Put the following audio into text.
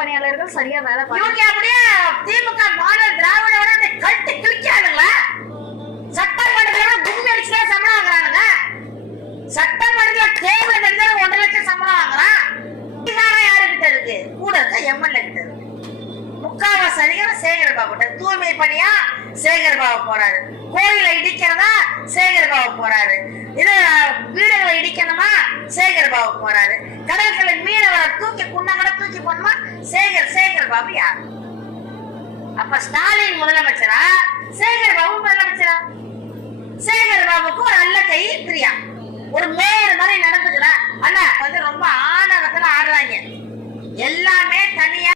பணியாளர்கள் சரியா வேலை இவங்க அப்படியே திமுக மாநில திராவிட கட்டு கிழிக்காதுங்களா? சட்டமன்றத்துல கும்பி அடிச்சுட்டே சம்பளம் வாங்குறானுங்க. சட்டமன்றத்துல தேர்தல் நடந்தா 1.5 லட்சம் சம்பளம் வாங்குறான். யாருக்கிட்ட இருக்கு? கூட இருக்க எம்எல்ஏ கிட்ட இருக்கு. முக்காவாசி அதிகம் சேகர் பாபு. தூய்மை பணியா சேகர் பாபு போறாரு. கோயிலை இடிக்கிறதா சேகர் பாபு போறாரு. இது வீடுகளை இடிக்கணுமா சேகர் பாபு போறாரு. கடற்கரையில் மீனவரை தூக்கி குன்னங்கட தூக்கி போடணுமா சேகர் பாபு யார்? அப்ப ஸ்டாலின் முதலமைச்சரா சேகர் பாபு முதலமைச்சரா? சேகர் பாபுக்கு ஒரு நல்ல கை பிரியா ஒரு மேயர் மாதிரி நடந்துக்கிறா. ஆனா வந்து ரொம்ப ஆணவத்துல ஆடுறாங்க. எல்லாமே தனியா